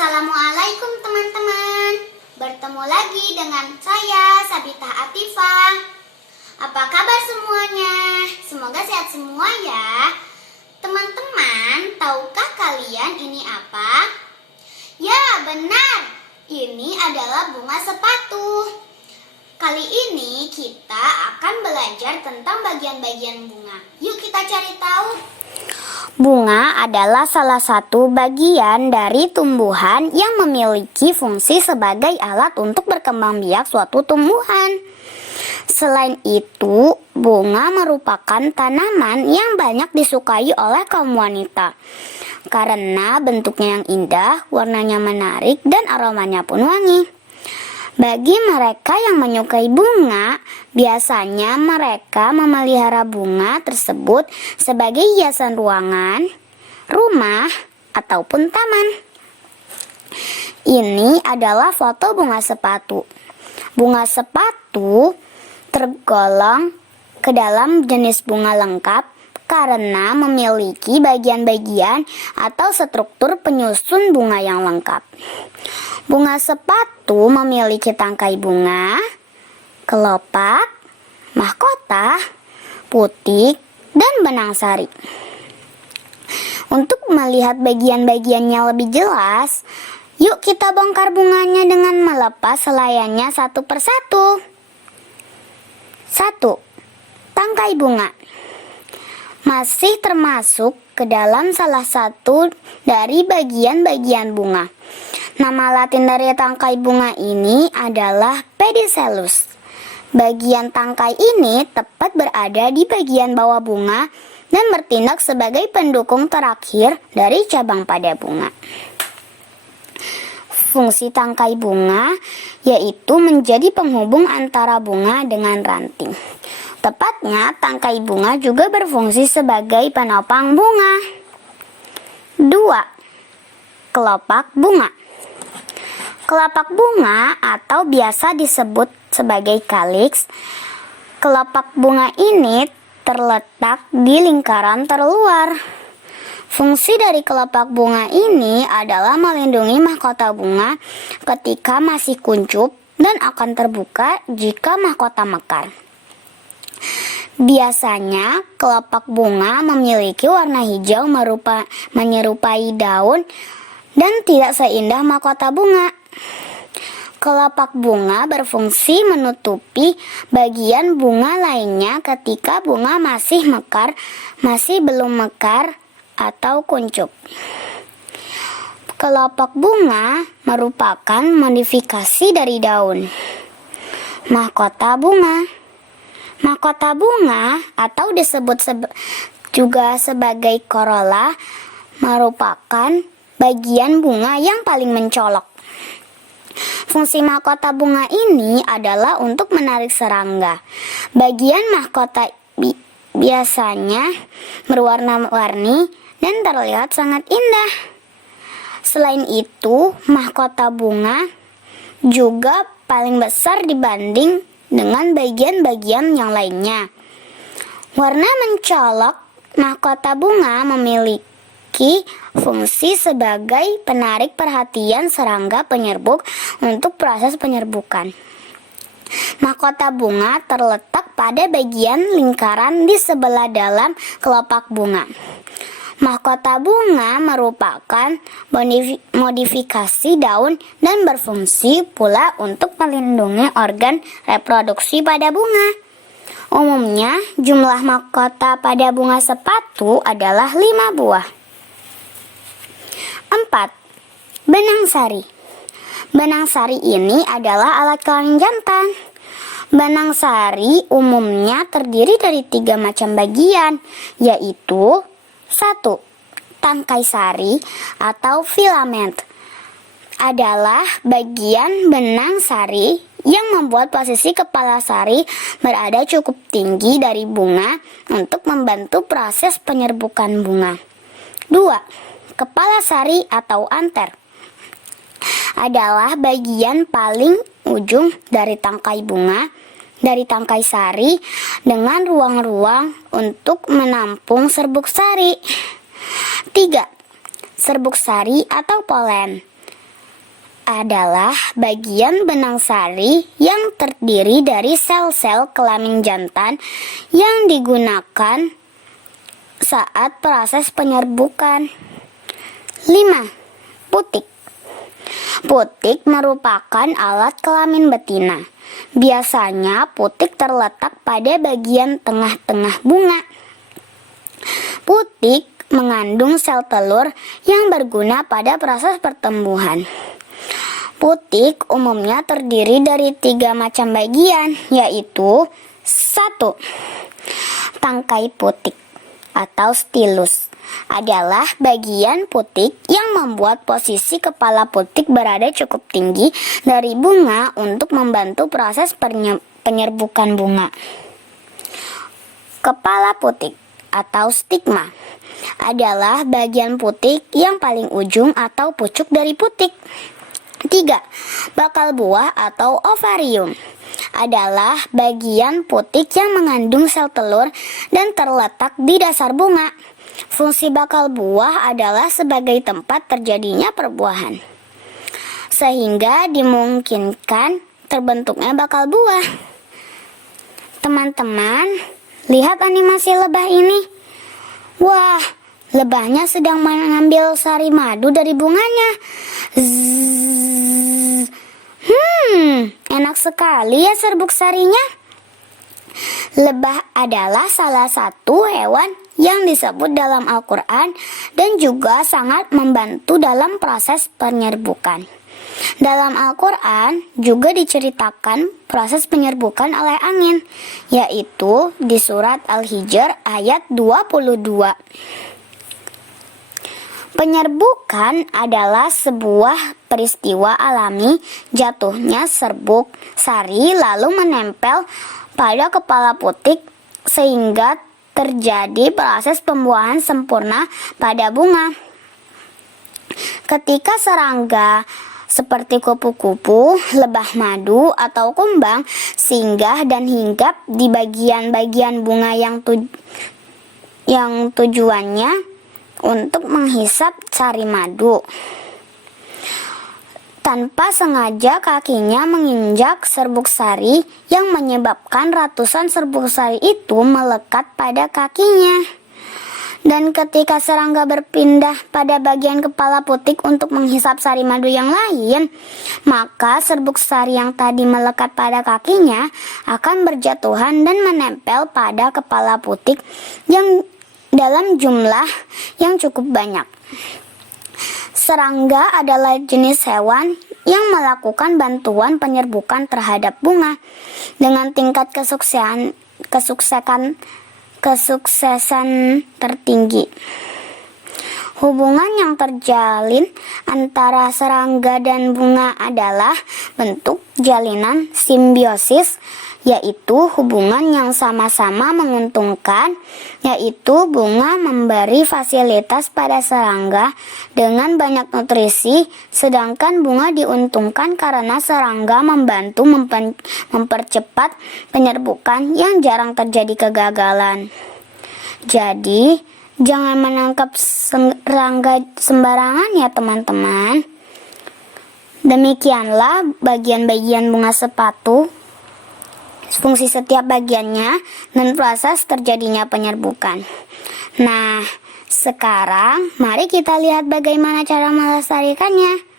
Assalamualaikum teman-teman. Bertemu lagi dengan saya Sabita Atifah. Apa kabar semuanya? Semoga sehat semua ya. Teman-teman, tahukah kalian ini apa? Ya, benar. Ini adalah bunga sepatu. Kali ini kita akan belajar tentang bagian-bagian bunga. Yuk kita cari tahu. Bunga adalah salah satu bagian dari tumbuhan yang memiliki fungsi sebagai alat untuk berkembang biak suatu tumbuhan. Selain itu, bunga merupakan tanaman yang banyak disukai oleh kaum wanita karena bentuknya yang indah, warnanya menarik, dan aromanya pun wangi. Bagi mereka yang menyukai bunga, biasanya mereka memelihara bunga tersebut sebagai hiasan ruangan, rumah, ataupun taman. Ini adalah foto bunga sepatu. Bunga sepatu tergolong ke dalam jenis bunga lengkap karena memiliki bagian-bagian atau struktur penyusun bunga yang lengkap. Bunga sepatu memiliki tangkai bunga, kelopak, mahkota, putik, dan benang sari. Untuk melihat bagian-bagiannya lebih jelas, yuk kita bongkar bunganya dengan melepas helaiannya satu persatu. 1. Tangkai bunga masih termasuk ke dalam salah satu dari bagian-bagian bunga. Nama latin dari tangkai bunga ini adalah pedicellus. Bagian tangkai ini tepat berada di bagian bawah bunga dan bertindak sebagai pendukung terakhir dari cabang pada bunga. Fungsi tangkai bunga yaitu menjadi penghubung antara bunga dengan ranting. Tepatnya, tangkai bunga juga berfungsi sebagai penopang bunga. 2. Kelopak bunga. Kelopak bunga atau biasa disebut sebagai kaliks. Kelopak bunga ini terletak di lingkaran terluar. Fungsi dari kelopak bunga ini adalah melindungi mahkota bunga ketika masih kuncup dan akan terbuka jika mahkota mekar. Biasanya, kelopak bunga memiliki warna hijau menyerupai daun dan tidak seindah mahkota bunga. Kelopak bunga berfungsi menutupi bagian bunga lainnya ketika bunga masih mekar, masih belum mekar, atau kuncup. Kelopak bunga merupakan modifikasi dari daun. Mahkota bunga. Mahkota bunga atau disebut juga sebagai corolla merupakan bagian bunga yang paling mencolok. Fungsi mahkota bunga ini adalah untuk menarik serangga. Bagian mahkota biasanya berwarna-warni dan terlihat sangat indah. Selain itu, mahkota bunga juga paling besar dibanding dengan bagian-bagian yang lainnya. Warna mencolok mahkota bunga memiliki fungsi sebagai penarik perhatian serangga penyerbuk untuk proses penyerbukan. Mahkota bunga terletak pada bagian lingkaran di sebelah dalam kelopak bunga. Mahkota bunga merupakan modifikasi daun dan berfungsi pula untuk melindungi organ reproduksi pada bunga. Umumnya, jumlah mahkota pada bunga sepatu adalah 5 buah. 4. Benang sari. Benang sari ini adalah alat kelamin jantan. Benang sari umumnya terdiri dari 3 macam bagian, yaitu 1. Tangkai sari atau filament adalah bagian benang sari yang membuat posisi kepala sari berada cukup tinggi dari bunga untuk membantu proses penyerbukan bunga. 2. Kepala sari atau anter adalah bagian paling ujung dari tangkai bunga, dari tangkai sari dengan ruang-ruang untuk menampung serbuk sari. 3. Serbuk sari atau polen adalah bagian benang sari yang terdiri dari sel-sel kelamin jantan yang digunakan saat proses penyerbukan. 5. Putik. Putik merupakan alat kelamin betina. Biasanya putik terletak pada bagian tengah-tengah bunga. Putik mengandung sel telur yang berguna pada proses pertumbuhan. Putik umumnya terdiri dari 3 macam bagian, yaitu 1. Tangkai putik atau stilus adalah bagian putik yang membuat posisi kepala putik berada cukup tinggi dari bunga untuk membantu proses penyerbukan bunga. Kepala putik atau stigma adalah bagian putik yang paling ujung atau pucuk dari putik. 3. Bakal buah atau ovarium adalah bagian putik yang mengandung sel telur dan terletak di dasar bunga. Fungsi bakal buah adalah sebagai tempat terjadinya perbuahan, sehingga dimungkinkan terbentuknya bakal buah. Teman-teman, lihat animasi lebah ini. Wah, lebahnya sedang mengambil sari madu dari bunganya. Enak sekali ya serbuk sarinya. Lebah adalah salah satu hewan yang disebut dalam Al-Quran dan juga sangat membantu dalam proses penyerbukan. Dalam Al-Quran juga diceritakan proses penyerbukan oleh angin, yaitu di surat Al-Hijr ayat 22. Penyerbukan adalah sebuah peristiwa alami jatuhnya serbuk sari lalu menempel pada kepala putik sehingga terjadi proses pembuahan sempurna pada bunga. Ketika serangga seperti kupu-kupu, lebah madu, atau kumbang singgah dan hinggap di bagian-bagian bunga yang tujuannya untuk menghisap sari madu. Tanpa sengaja kakinya menginjak serbuk sari yang menyebabkan ratusan serbuk sari itu melekat pada kakinya. Dan ketika serangga berpindah pada bagian kepala putik untuk menghisap sari madu yang lain, maka serbuk sari yang tadi melekat pada kakinya akan berjatuhan dan menempel pada kepala putik yang dalam jumlah yang cukup banyak. Serangga adalah jenis hewan yang melakukan bantuan penyerbukan terhadap bunga dengan tingkat kesuksesan tertinggi. Hubungan yang terjalin antara serangga dan bunga adalah bentuk jalinan simbiosis, yaitu hubungan yang sama-sama menguntungkan, yaitu bunga memberi fasilitas pada serangga dengan banyak nutrisi, sedangkan bunga diuntungkan karena serangga membantu mempercepat penyerbukan yang jarang terjadi kegagalan. Jadi, jangan menangkap serangga sembarangan ya teman-teman. Demikianlah bagian-bagian bunga sepatu, fungsi setiap bagiannya, dan proses terjadinya penyerbukan. Nah, sekarang mari kita lihat bagaimana cara melestarikannya.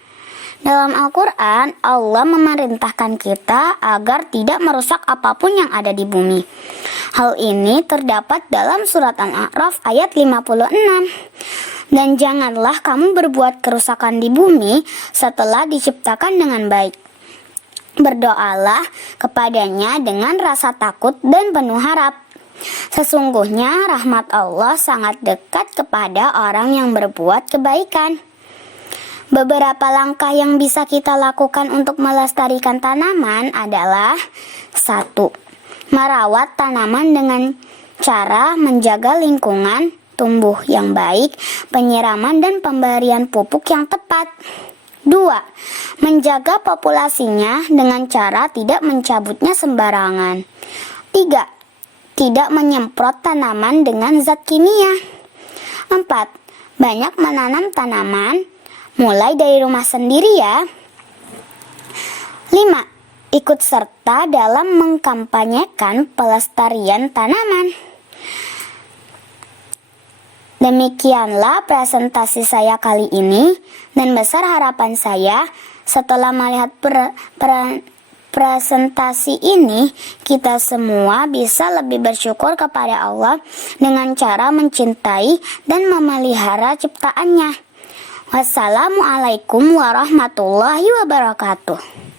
Dalam Al-Quran, Allah memerintahkan kita agar tidak merusak apapun yang ada di bumi. Hal ini terdapat dalam surat Al-A'raf ayat 56. Dan janganlah kamu berbuat kerusakan di bumi setelah diciptakan dengan baik. Berdoalah kepadanya dengan rasa takut dan penuh harap. Sesungguhnya rahmat Allah sangat dekat kepada orang yang berbuat kebaikan. Beberapa langkah yang bisa kita lakukan untuk melestarikan tanaman adalah 1. Merawat tanaman dengan cara menjaga lingkungan tumbuh yang baik, penyiraman dan pemberian pupuk yang tepat. 2. Menjaga populasinya dengan cara tidak mencabutnya sembarangan. 3. Tidak menyemprot tanaman dengan zat kimia. 4. Banyak menanam tanaman, mulai dari rumah sendiri ya. 5. Ikut serta dalam mengkampanyekan pelestarian tanaman. Demikianlah presentasi saya kali ini, dan besar harapan saya setelah melihat presentasi ini, kita semua bisa lebih bersyukur kepada Allah dengan cara mencintai dan memelihara ciptaannya. Wassalamualaikum warahmatullahi wabarakatuh.